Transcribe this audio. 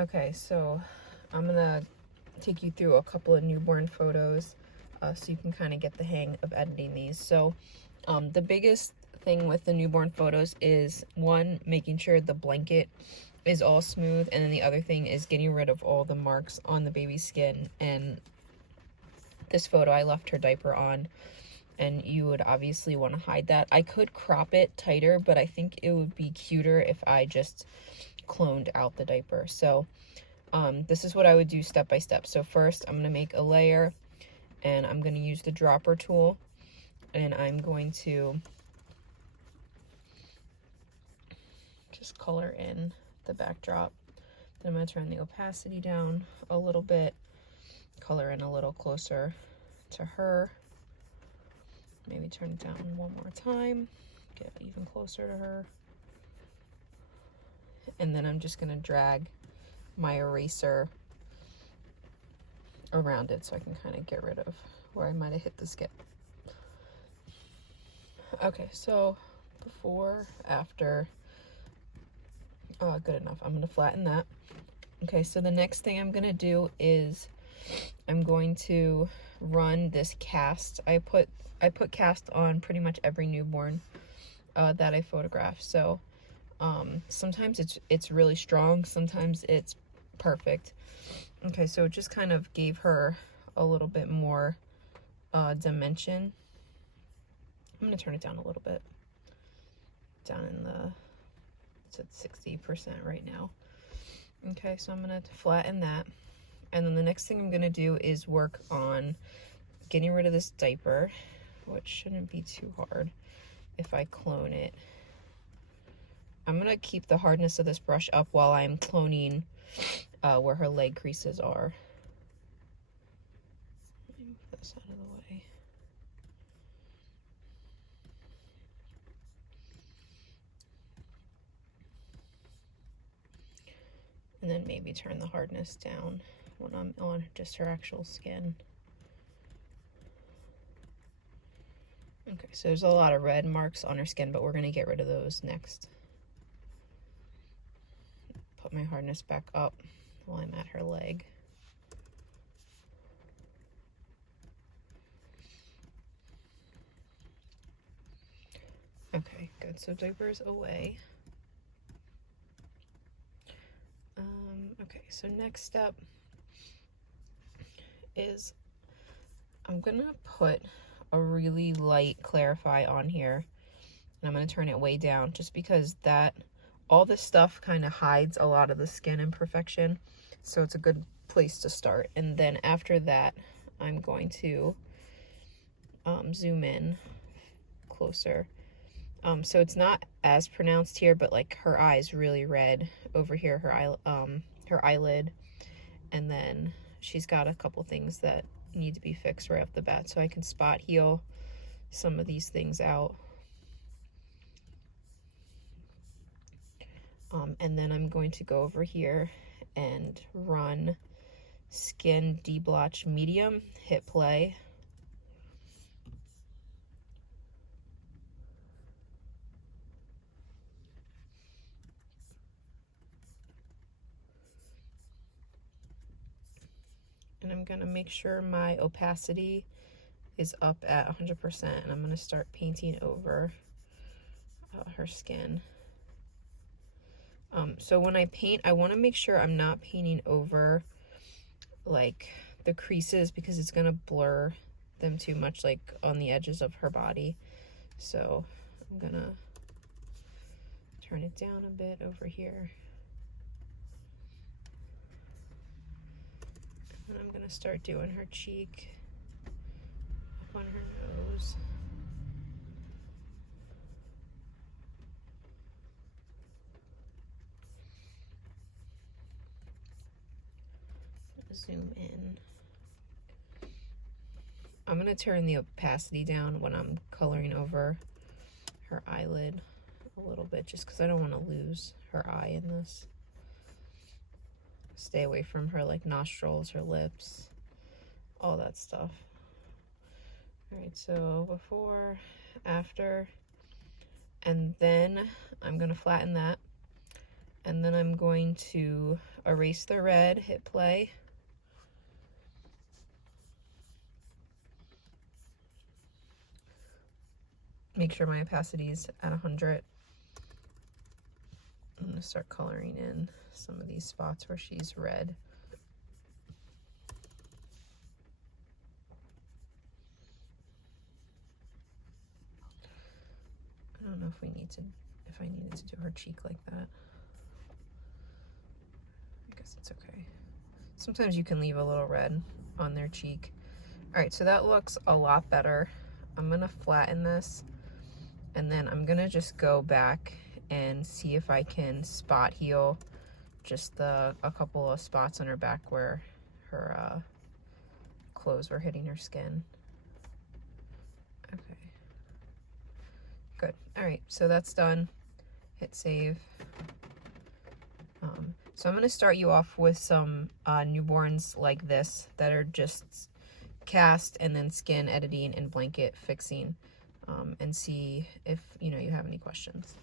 Okay, so I'm gonna take you through a couple of newborn photos so you can kind of get the hang of editing these. So the biggest thing with the newborn photos is, one, making sure the blanket is all smooth, and then the other thing is getting rid of all the marks on the baby's skin. And this photo, I left her diaper on, and you would obviously want to hide that. I could crop it tighter, but I think it would be cuter if I just cloned out the diaper. So this is what I would do step by step. So first, I'm going to make a layer, and I'm going to use the dropper tool, and I'm going to just color in the backdrop. Then I'm going to turn the opacity down a little bit, color in a little closer to her. Maybe turn it down one more time, get even closer to her. And then I'm just going to drag my eraser around it so I can kind of get rid of where I might have hit the skin. Okay, so before, after, good enough. I'm going to flatten that. Okay, so the next thing I'm going to do is I'm going to run this cast. I put cast on pretty much every newborn that I photograph. So sometimes it's really strong, sometimes it's perfect. Okay, so it just kind of gave her a little bit more dimension. I'm going to turn it down a little bit. Down in the, it's at 60% right now. Okay, so I'm going to flatten that. And then the next thing I'm going to do is work on getting rid of this diaper, which shouldn't be too hard if I clone it. I'm going to keep the hardness of this brush up while I'm cloning where her leg creases are. Let me move this out of the way. And then maybe turn the hardness down when I'm on just her actual skin. Okay, so there's a lot of red marks on her skin, but we're going to get rid of those next. Put my hardness back up while I'm at her leg. Okay, good. So diapers away. Okay, so next step is I'm gonna put a really light clarify on here, and I'm gonna turn it way down just because that all this stuff kind of hides a lot of the skin imperfection, so it's a good place to start. And then after that, I'm going to zoom in closer. So it's not as pronounced here, but like her eye is really red over here, her eyelid, and then she's got a couple things that need to be fixed right off the bat, so I can spot heal some of these things out. And then I'm going to go over here and run Skin Deblotch Medium, hit play. And I'm gonna make sure my opacity is up at 100%, and I'm gonna start painting over her skin. So when I paint, I wanna make sure I'm not painting over like the creases, because it's gonna blur them too much, like on the edges of her body. So I'm gonna turn it down a bit over here. And I'm gonna start doing her cheek, up on her nose. Zoom in. I'm gonna turn the opacity down when I'm coloring over her eyelid a little bit, just because I don't want to lose her eye in this. Stay away from her like nostrils, her lips, all that stuff. All right, so before, after, and then I'm gonna flatten that, And then I'm going to erase the red, hit play. Make sure my opacity is at 100. I'm going to start coloring in some of these spots where she's red. I don't know if I needed to do her cheek like that. I guess it's okay. Sometimes you can leave a little red on their cheek. All right, so that looks a lot better. I'm gonna flatten this, and then I'm gonna just go back and see if I can spot heal just a couple of spots on her back where her clothes were hitting her skin. Okay, good. All right, so that's done. Hit save. So I'm going to start you off with some newborns like this that are just cast and then skin editing and blanket fixing, and see if you have any questions.